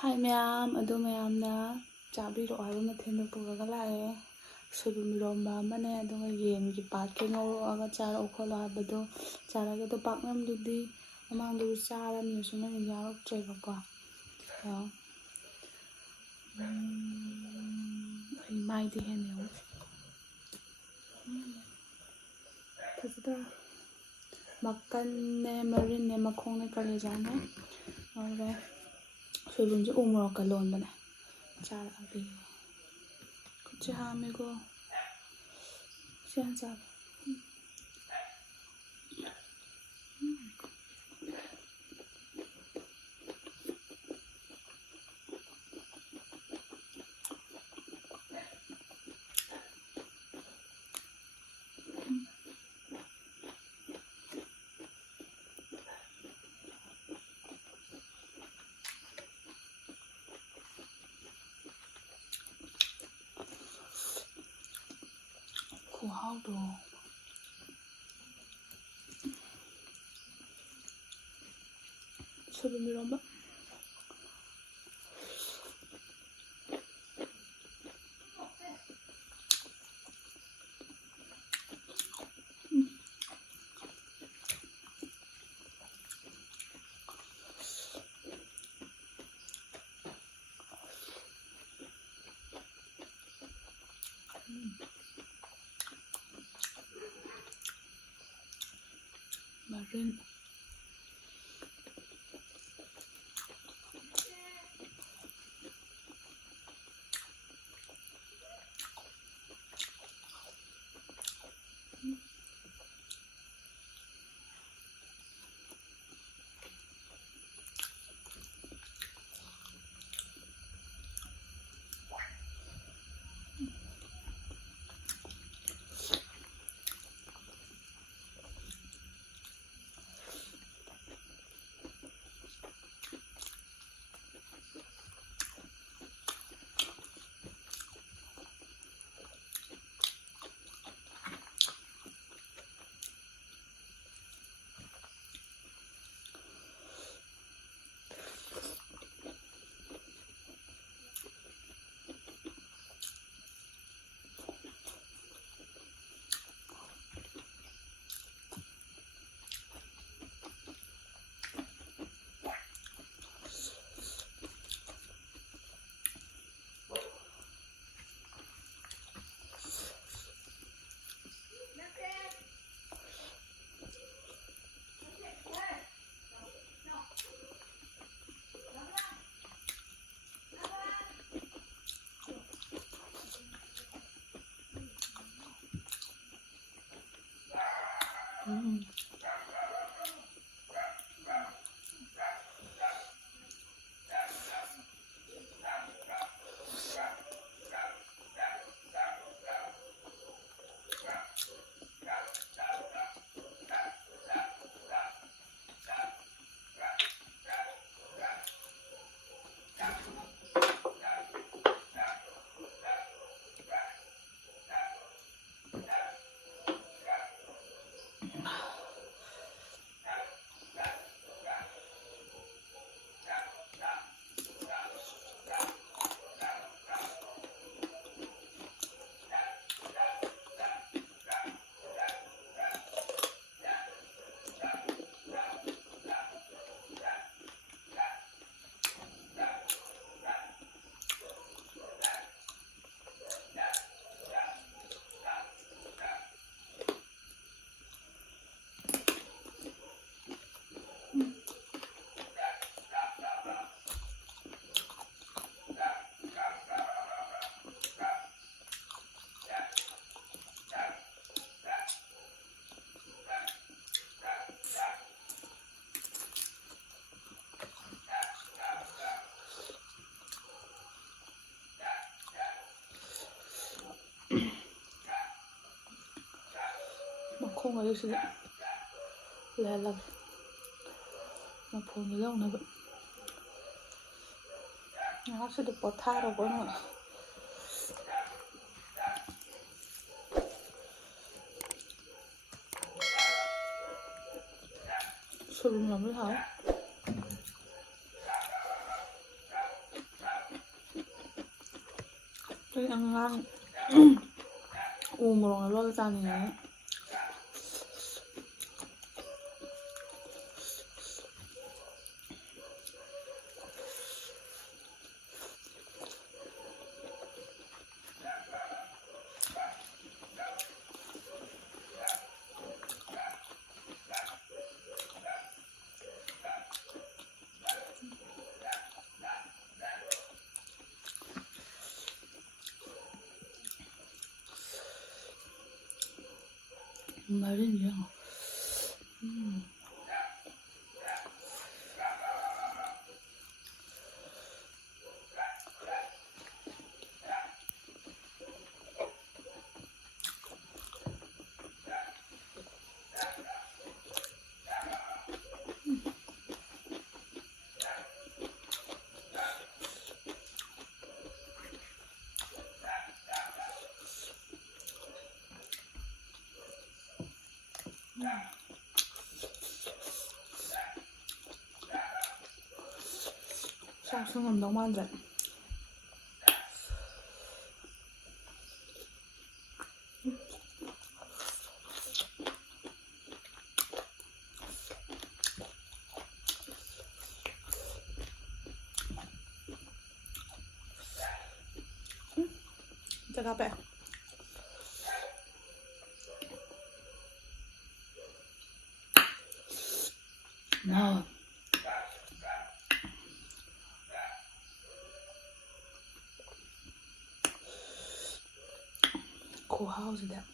ꯍꯥꯏ ꯃꯌꯥꯝ, ꯑꯗꯨ ꯃꯌꯥꯝꯅ ꯆꯥꯕꯤꯔꯛꯑꯣ ꯍꯥꯏꯕ ꯃꯊꯦꯜꯗꯣ ꯄꯨꯔꯒ ꯂꯥꯛꯑꯦ. ꯁꯣꯏꯕꯨꯝ ꯏꯔꯣꯝꯕ ꯑꯃꯅꯦ, ꯑꯗꯨꯒ ꯌꯦꯟꯒꯤ ꯄꯥꯠꯀꯤ ꯉꯧꯔꯛꯑꯒ ꯆꯥꯔꯛꯑꯣ ꯈꯣꯠꯂꯣ ꯍꯥꯏꯕꯗꯣ ꯆꯥꯔꯒꯦ. ꯑꯗꯣ ꯄꯥꯛꯅꯝꯗꯨꯗꯤ ꯃꯃꯥꯡꯗꯁꯨ ꯆꯥꯔꯝꯅꯤꯁꯨ ꯅꯪ ꯌꯥꯎꯔꯛꯇ꯭ꯔꯦꯕꯀꯣ. ꯑꯩ ꯃꯥꯏꯗꯤ ꯍꯦꯟꯅ ꯌꯥꯎꯋꯦ. ꯐꯖꯗ꯭ꯔꯥ? ꯃꯀꯟꯅꯦ, ꯃꯔꯤꯟꯅꯦ, ꯃꯈꯣꯡꯅꯦ, ꯀꯂꯦꯖꯥꯅꯦ ꯉꯧꯔꯦ. ꯁꯣꯏꯕꯨꯝꯁꯦ ꯎ ꯃꯣꯔꯣꯛꯀ ꯂꯣꯟꯕꯅꯦ. ꯆꯥꯔꯛꯑꯒꯦ. ꯈꯨꯠꯁꯦ ꯍꯥꯝꯃꯦꯀꯣ. ꯁꯤ ꯍꯥꯟꯅ ꯆꯥꯒꯦ. ꯈꯨꯍꯥꯎꯗꯣ. ꯁꯣꯏꯕꯨꯝ ꯏꯔꯣꯝꯕ. Marin. ꯃꯈꯣꯡ ꯑꯗꯨꯁꯤꯗ ꯂꯩꯍꯜꯂꯒꯦ ꯃꯐꯣꯟꯗꯣ ꯂꯧꯅꯕ. ꯉꯥꯏꯍꯥꯛꯁꯤꯗ ꯄꯣꯊꯥꯔꯕ ꯑꯣꯏꯅ. ꯁꯣꯏꯕꯨꯝ ꯌꯥꯝꯅ ꯍꯥꯎꯋꯦ. cái ăn ngon. 우엉 러자니네. 맛있네요. 싹스는 너무 안 돼. 진짜 가봐요. 고하우스다.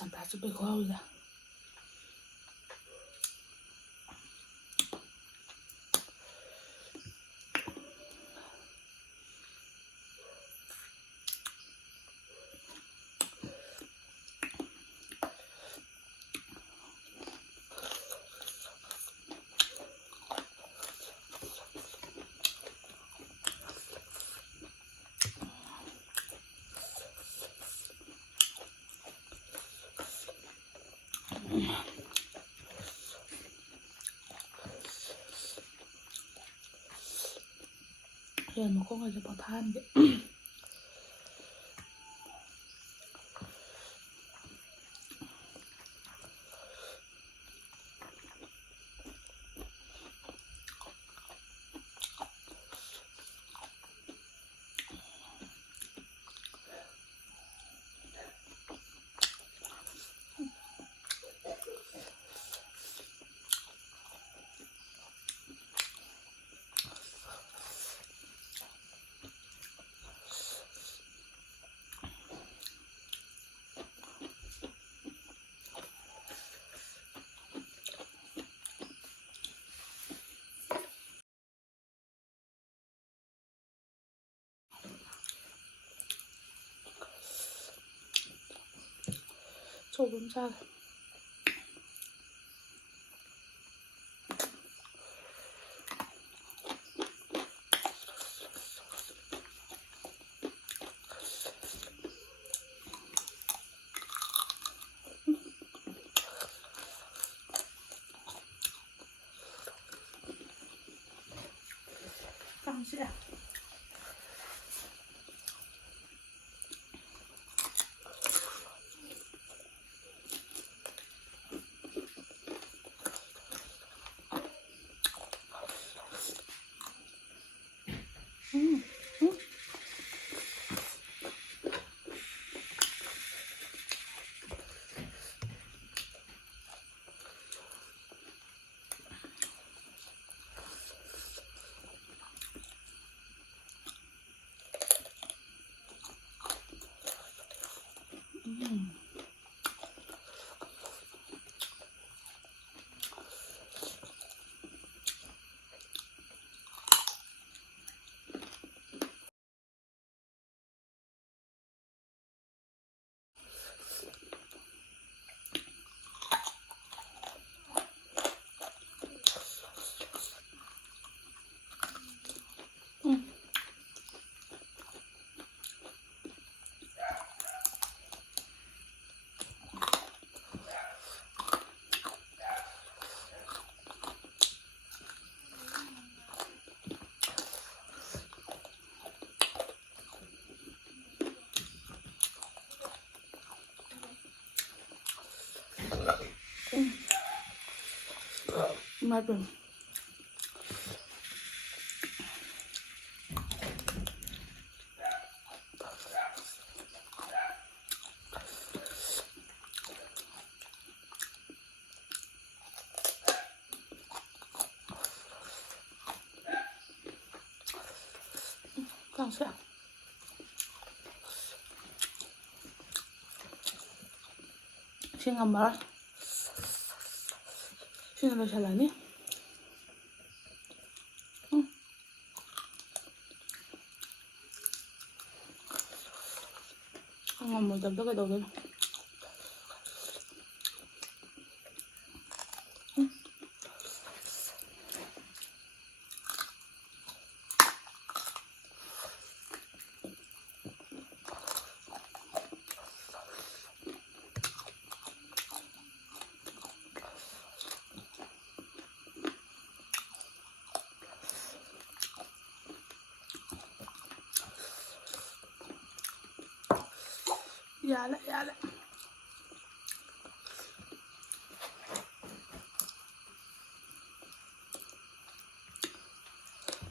sampai sepi gohausda. Giờ mà có người cho bỏ than vậy. 소금 잘. 당시에 ꯄꯦꯝ ꯀꯥꯡꯁꯦ ꯏꯁꯤꯡ ꯉꯝꯃꯔꯣꯏ ꯏꯁꯤꯡ ꯂꯣꯏꯁꯤꯜꯂꯅꯤ ꯉꯝꯃꯣꯏꯗꯕꯗ ꯀꯩꯗꯧꯗꯣꯏꯅꯣ ꯌꯥꯜꯂꯦ ꯌꯥꯜꯂꯦ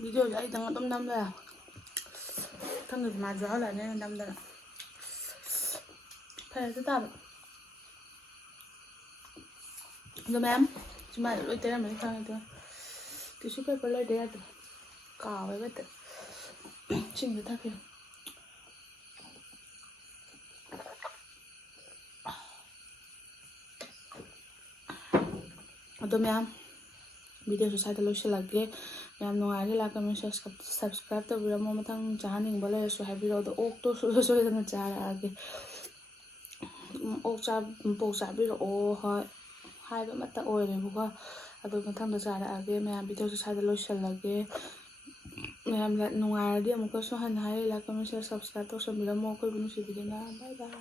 ꯚꯤꯗꯤꯑꯣꯁꯦ ꯑꯩꯗꯪ ꯑꯗꯨꯝ ꯅꯝꯂꯦ ꯃꯊꯪꯗꯁꯨ ꯃꯥꯁꯨ ꯌꯥꯎꯍꯜꯂꯛꯑꯅꯤ ꯑꯩꯅ ꯅꯝꯗꯅ ꯐꯔꯁꯨ ꯇꯥꯕ ꯑꯗꯣ ꯃꯌꯥꯝ ꯁꯨꯃꯥꯏꯅ ꯂꯣꯏ ꯇꯩꯔꯝꯃꯅꯤ ꯈꯪꯉꯦ ꯑꯗꯨꯒ ꯇꯤꯁꯨ ꯄꯦꯄꯔ ꯂꯩꯗ ꯌꯥꯗꯦ ꯀꯥꯎꯋꯦꯕ ꯍꯦꯛꯇ ꯏꯁꯤꯡꯁꯦ ꯊꯛꯈꯤꯅꯤ ꯑꯗꯣ ꯃꯌꯥꯝ ꯚꯤꯗꯤꯑꯣꯁꯨ ꯁ꯭ꯋꯥꯏꯗ ꯂꯣꯏꯁꯤꯜꯂꯛꯀꯦ ꯌꯥꯝ ꯅꯨꯡꯉꯥꯏꯔꯦ ꯂꯥꯏꯛ ꯀꯃꯦꯟ ꯁꯕꯁꯀ꯭ꯔꯥꯏꯕ ꯇꯧꯕꯤꯔꯝꯃꯣ ꯃꯊꯪ ꯆꯥꯍꯟꯅꯤꯡꯕ ꯂꯩꯔꯁꯨ ꯍꯥꯏꯕꯤꯔꯛꯑꯣ ꯑꯗꯣ ꯑꯣꯛꯇꯣ ꯁꯨꯡꯁꯣꯏ ꯁꯣꯏꯗꯅ ꯆꯥꯔꯛꯑꯒꯦ ꯄꯣꯛ ꯆꯥꯕꯤꯔꯛꯑꯣ ꯍꯣꯏ ꯍꯥꯏꯕ ꯑꯃꯠꯇ ꯑꯣꯏꯔꯦꯕꯀꯣ ꯑꯗꯣ ꯃꯊꯪꯗ ꯆꯥꯔꯛꯑꯒꯦ ꯃꯌꯥꯝ ꯚꯤꯗꯤꯑꯣꯁꯨ ꯁ꯭ꯋꯥꯏꯗ ꯂꯣꯏꯁꯤꯜꯂꯒꯦ ꯃꯌꯥꯝ ꯅꯨꯡꯉꯥꯏꯔꯗꯤ ꯑꯃꯨꯛꯀꯁꯨ ꯍꯟꯅ ꯍꯥꯏꯔꯦ ꯂꯥꯏꯛ ꯀꯃꯦꯟ ꯁꯕꯁꯀ꯭ꯔꯥꯏꯕ ꯇꯧꯁꯟꯕꯤꯔꯝꯃꯣ ꯑꯩꯈꯣꯏꯕꯨ ꯅꯨꯡꯁꯤꯕꯤꯗꯨꯅ ꯕꯥꯏ ꯕꯥꯏ